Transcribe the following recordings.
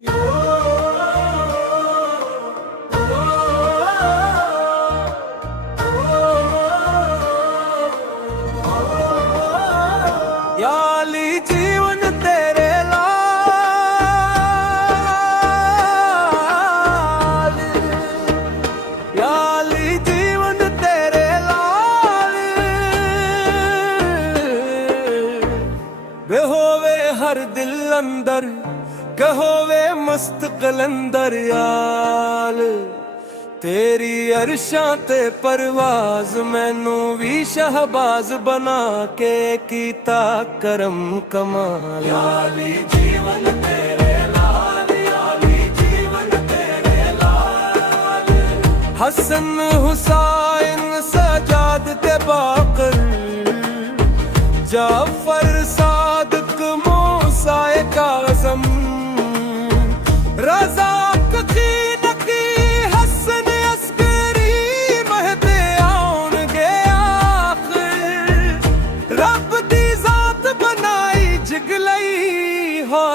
याली जीवन तेरे लाल, याली जीवन तेरे लाल, बेहोवे हर दिल अंदर कहोवे मस्त कलंदर याल, तेरी अरशां ते परवाज मैनू भी शहबाज बना के कीता करम कमाल। याली जीवन तेरे लाल, याली जीवन तेरे लाल, हसन हुसैन सजाद ते बाकर, जाफर सादिक मूसा काज़म, रज़ा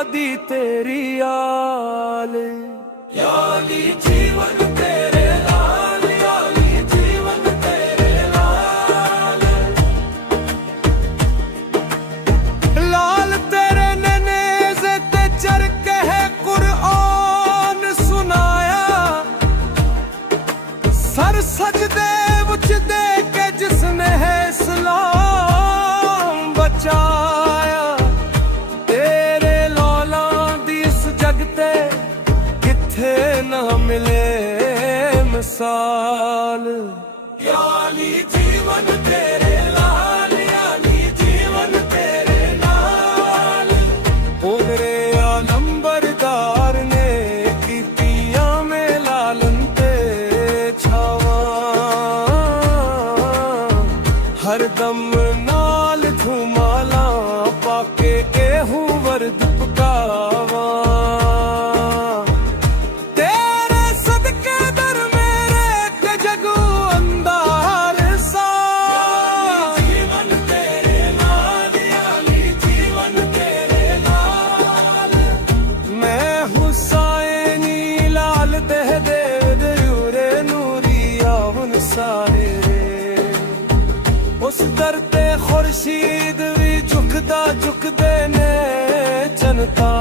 दी तेरी आल। याली जीवन तेरे लाल, याली जीवन तेरे लाल, लाल तेरे नेज़े ते चरके है कुरआन सुनाया, सर सजदे विच दे के जिसने है इस्लाम बचाया, किथे ना मिले मिसाल। याली जीवन तेरे लाल, याली जीवन तेरे लाल, उधरे आलम बरदार ने कीतियां में लालन ते छावा, हर दम नाल धुमाला पाके एहू वर्द पकावा, सारे उस दर ते खुर्शीद भी झुकदा झुकदे ने जनता।